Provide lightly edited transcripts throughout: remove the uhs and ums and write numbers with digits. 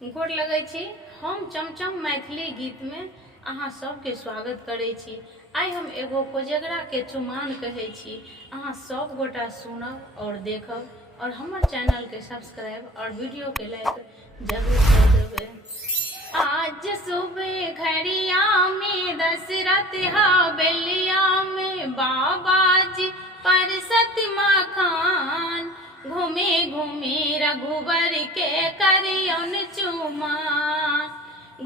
गोर लगै छी। हम चमचम मैथिली गीत में अहाँ सबके स्वागत करै छी। आई हम एगो कोजगरा के चुमान कहै छी। अहाँ सब गोटा सुनब और देखब और हमर चैनल के सब्सक्राइब और वीडियो के लाइक जरूर कर देबै। आज सुबह घड़िया में दशरथ हवेलिया में बाबाजी परसत मखान घूमे घूमे रघुबर के करियन चुमान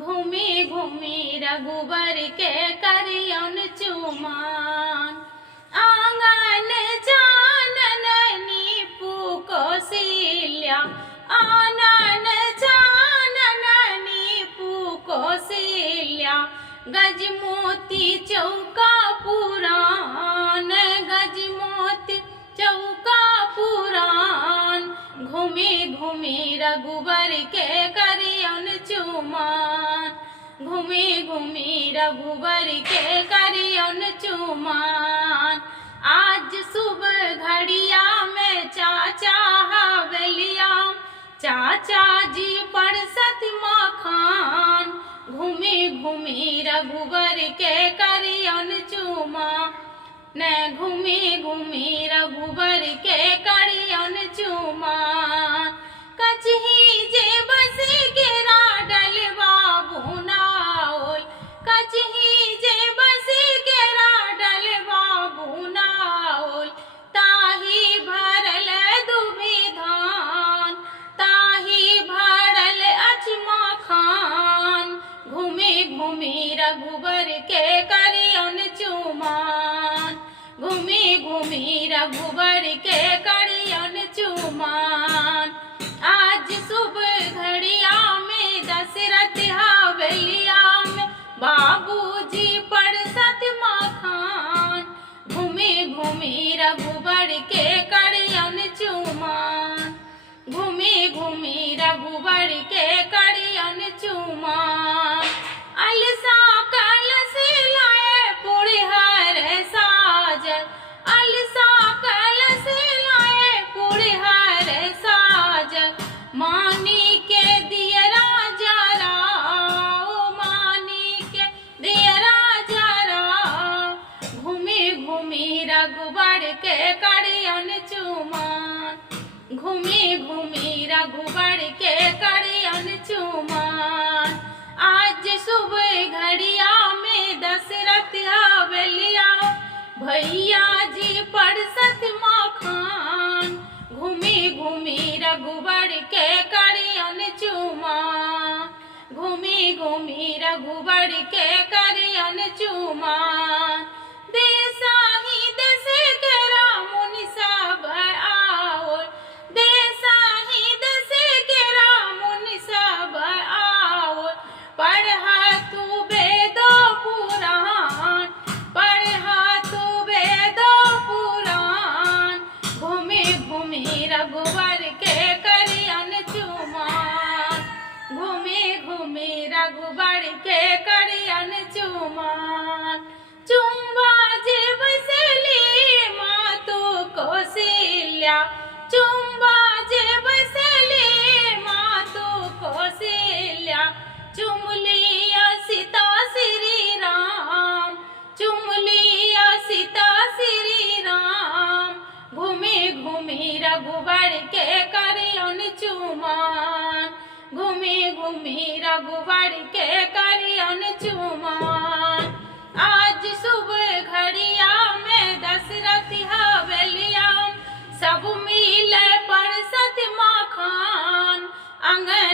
घूमे घूमे रघुबर के करियन चुमान आंगन जानन नीपु कौशल्या आनन जानन नीपु कौशल्या गजमोती चौका पुराण गजमोती चौका पुराण घूमे घूमे रघुबर के करियन चुमान घूमे घूमे रघुबर के करियन चुमान आज सुबह घड़िया में चाचा हवेलिया चाचा जी परसत मखान घूमे घूमे रघुबर के करियन चुमान न घूमे घूमे रघुबर के करियन चुमान कचही जे बसे केरा डलवा भुनाओल कचही जे बसे केरा डलवा भुनाओल ताही भरल दुबी धान ताही भरल अचमा खान घूमे घूमे रघुबर के करियन चुमान घूमे घूमे रघुबर के करियन चुमान आज सुबह घड़िया में दशरथ हवेलिया में बाबूजी परसत मखान घूमे घूमे रघुबर के करियन चुमान घूमे घूमे रघुबर के करियन चुमान अलसा कलश लाए पुरहर साजल अलसा कलश लाए पुरहर साजल मानी के दियरा जराओ मानी के दियरा जराओ घूमे घूमे रघुबर के करियन चुमान घूमे घूमे रघुबर के करियन चुमान आज सुबह घड़िया में दशरथ हवेलिया भैया जी परसत मखान घूमे घूमे रघुबर के करियन चुमान घूमे घूमे रघुबर के करियन चुमान देसा ही देश के रामुनि सब आओ देसा ही देश के रामुनि सब आओ पढ़ा तू वेदो पुराण पढ़ा तू वेदो पुराण घूमे घूमे रघुबर के करियन चुमान घूमे घूमे रघुबर के करियन चुमान चुम्बा जे बसली मातु कौशल्या चुम्बा जे बसली मातु कौशल्या चुमलिया सीता श्री राम चुमलिया सीता श्री राम घूमे घूमे रघुबर के करियन चुमान घूमे घूमे रघुबर के करियन चुमान आज सुबह घड़िया में दशरथ हवेलिया सब मिले परसत मखान अंगन